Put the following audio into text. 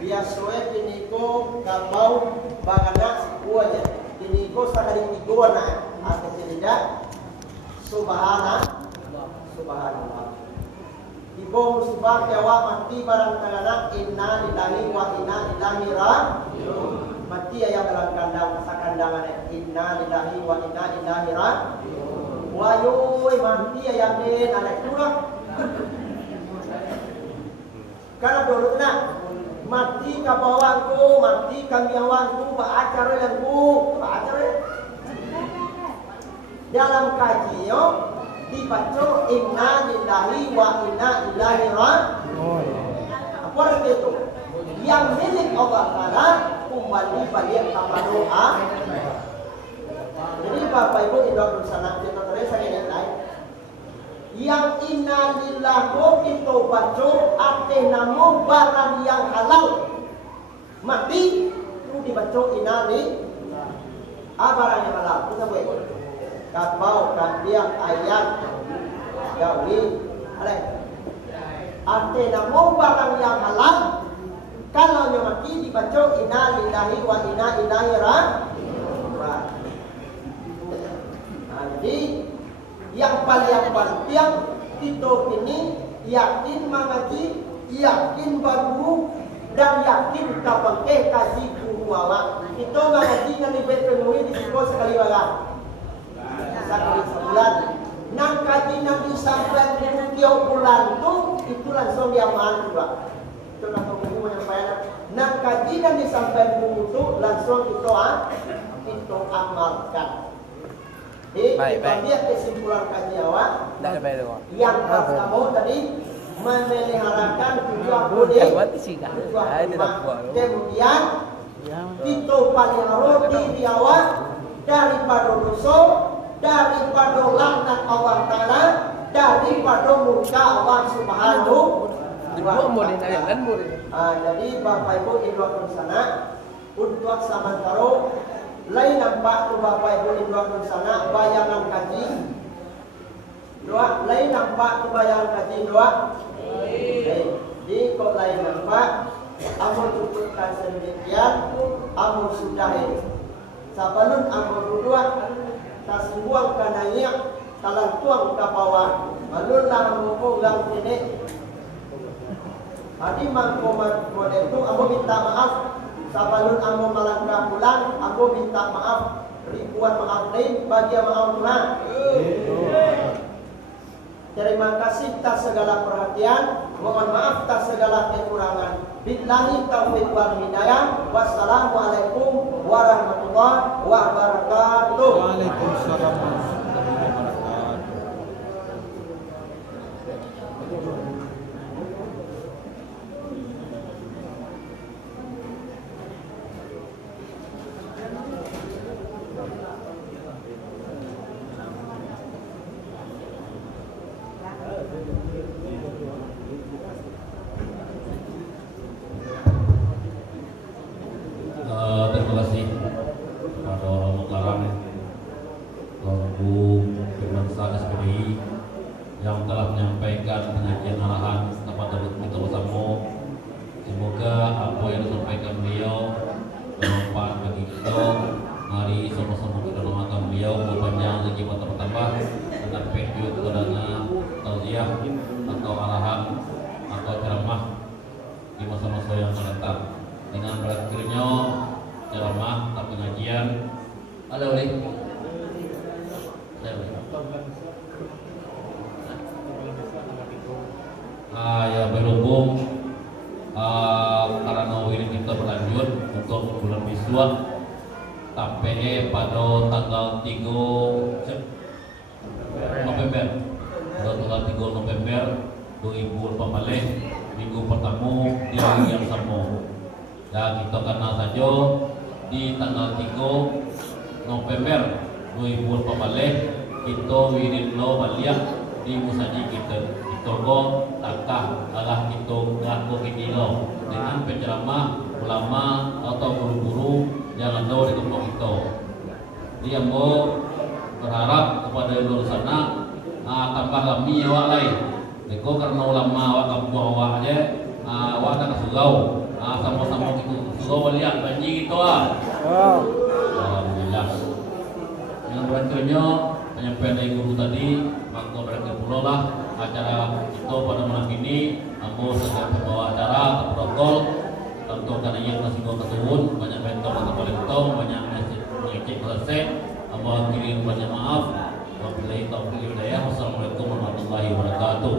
biasanya tiniko kapau bagana sikuanya tiniko sakali tigona atau tidak subhanallah ibong subah jawa mati barang tagana inna lillahi wa inna ilaihi raji'un mati ayam dalam kandang sakandangan inna lillahi wa inna ilaihi raji'un wayo mati ayam den ada kurang karena dulu nak mati kabawanku mati kamiawanku baacara langku baacara dalam kajian dibaca inna lillahi wa inna ilaihi raji'un. Apa itu? Yang milik Allah Taala kembali balik kepada doa. Jadi Bapak Ibu Ibu sana kita terus saya nilai. Yang inna lillahi kita baca arti nama barang yang halal. Mati itu dibaca inna lillahi barang yang halal. Kita boleh kapau kandiang ayat gawi ale arti nama barang yang halal kalau yang mati dibaca inna lillahi wa inna ilaihi raji'un. Jadi yang paling penting kita ini yakin mengaji, yakin baru dan yakin kapangke kasih guru awak. Kita mengaji dan lebih penuhi di sekolah sekali balang. Sekali sebulan nang kaji nanti sampai 7 bulan itu langsung diamalkan juga. Itu langsung buku menyampaikan nang kaji nanti sampai buku itu langsung itu amalkan. Jadi kita lihat kesimpulan kaji awak yang kamu tadi memeliharakan tujuan budi kemudian itu paling roti di awak daripada dosa daripada laknat Allah Ta'ala daripada murka Allah Subhanahu wa Ta'ala. Jadi Bapak Ibu Ibu sana untuk samantara lain nampak tu Bapak Ibu Ibu sana bayangan kaji dua lain nampak tu bayangan kaji dua di kok lain nampak amun cukupkan sedemikian amun sudahi sabalun amun berdua kasbuang kananya kalang tuang kapawan malun lah mengulang ini hadi mangkomat model itu aku minta maaf sabalun aku melangkah pulang aku minta maaf ribuan maaf lain bagi maaf Tuhan. Terima kasih atas segala perhatian, mohon maaf atas segala kekurangan. Billahi taufiq wal hidayah. Wassalamualaikum warahmatullahi wabarakatuh. Waalaikumsalam warahmatullahi wabarakatuh. Terima kasih kepada orang Mataram, Guru Kemensa SPDI yang telah menyampaikan penyajian arahan kepada kita bersama. Semoga apa yang disampaikan beliau bermanfaat bagi kita. Mari sama-sama kita doakan beliau berpanjang rezeki bertambah dengan video kepadanya tausiah atau arahan atau ceramah di masa-masa yang akan datang. Dengan berakhirnya ceramah atau pengajian ada boleh ya berhubung karena ini kita berlanjut untuk bulan Miswa sampai pada tanggal 3 November pada tanggal 3 November 2014 minggu pertama di hari yang sama. Dan kita kenal saja di tanggal 3 November 2014 kita wiridlo balik di musaji kita. Kita go takah arah kita ngaku kitilo dengan penceramah ulama atau guru-guru yang ada di kampung kita. Dia mau berharap kepada luar sana tambah lami awak lain. Deko karena ulama awak kampung awak aja awak nak surau. Sama-sama kita surau balik banjir itu Alhamdulillah. Yang berantaranya penyampaian dari guru tadi, maka berarti pula lah acara kita pada malam ini. Ambo sedang membawa acara protokol. Tentu karena yang masih mau keturun, banyak bentuk atau kolektor, banyak mengecek selesai. Ambo akhiri banyak maaf. Wabillahi taufiq wal hidayah. Wassalamualaikum warahmatullahi wabarakatuh.